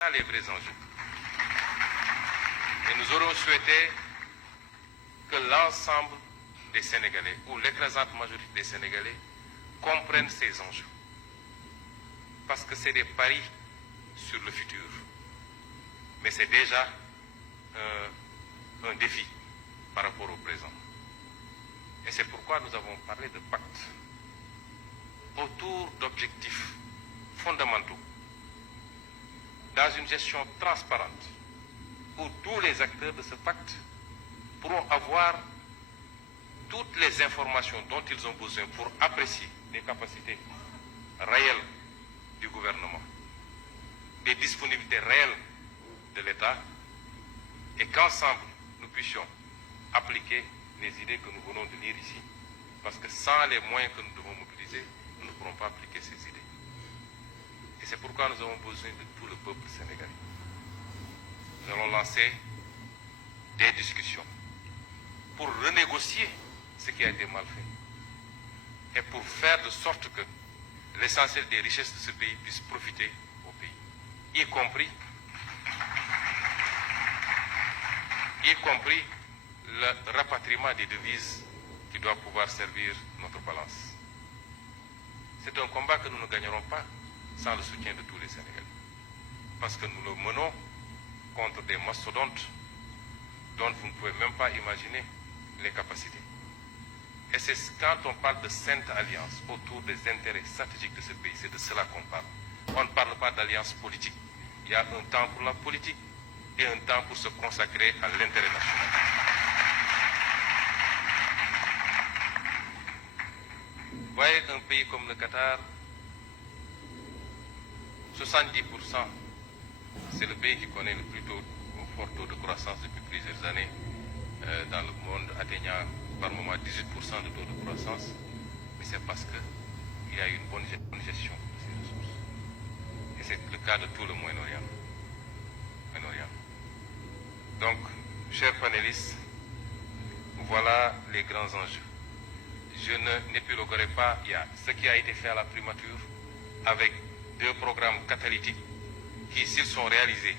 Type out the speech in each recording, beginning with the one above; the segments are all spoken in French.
ça les vrais enjeux. Et nous aurions souhaité que l'ensemble des Sénégalais, ou l'écrasante majorité des Sénégalais, comprennent ces enjeux. Parce que c'est des paris sur le futur. Mais c'est déjà un défi par rapport au présent. Et c'est pourquoi nous avons parlé de pacte autour d'objectifs fondamentaux dans une gestion transparente où tous les acteurs de ce pacte pourront avoir toutes les informations dont ils ont besoin pour apprécier les capacités réelles du gouvernement, des disponibilités réelles de l'État, et qu'ensemble nous puissions appliquer les idées que nous venons de lire ici. Parce que sans les moyens que nous devons mobiliser, nous ne pourrons pas appliquer ces idées. Et c'est pourquoi nous avons besoin de tout le peuple sénégalais. Nous allons lancer des discussions pour renégocier ce qui a été mal fait et pour faire de sorte que l'essentiel des richesses de ce pays puisse profiter au pays, y compris le rapatriement des devises qui doit pouvoir servir notre balance. C'est un combat que nous ne gagnerons pas sans le soutien de tous les Sénégalais. Parce que nous le menons contre des mastodontes dont vous ne pouvez même pas imaginer les capacités. Et c'est quand on parle de sainte alliance autour des intérêts stratégiques de ce pays, c'est de cela qu'on parle. On ne parle pas d'alliance politique. Il y a un temps pour la politique et un temps pour se consacrer à l'intérêt national. Vous voyez, un pays comme le Qatar, 70%, c'est le pays qui connaît le plus fort taux de croissance depuis plusieurs années dans le monde, atteignant par moment 18% de taux de croissance. Mais c'est parce qu'il y a une bonne gestion de ces ressources. Et c'est le cas de tout le Moyen-Orient. Donc, chers panélistes, voilà les grands enjeux. Je n'épiloguerai pas, il y a ce qui a été fait à la primature avec 2 programmes catalytiques qui, s'ils sont réalisés,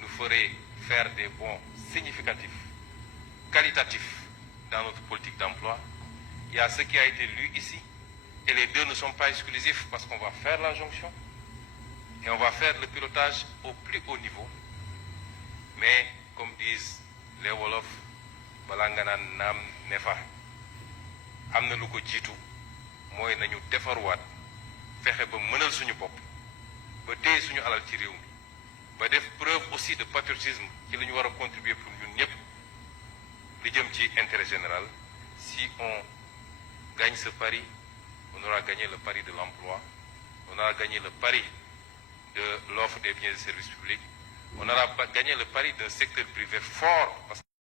nous feraient faire des bons significatifs, qualitatifs dans notre politique d'emploi. Il y a ce qui a été lu ici, et les deux ne sont pas exclusifs parce qu'on va faire la jonction et on va faire le pilotage au plus haut niveau. Mais, comme disent les Wolof, Balanganan Nam Nefa, amna lu ko jiitu mooy nañu defarwaat fexe ba mënal suñu bopp ba téye suñu alal ci réew mi ba def preuve aussi de patriotisme ci li ñu war a contribuer pour ñun ñëpp li jëm ci intérêt général. Si on gagne ce pari, on aura gagné le pari de l'emploi, on aura gagné le pari de l'offre des biens et services publics, on aura gagné le pari d'un secteur privé fort.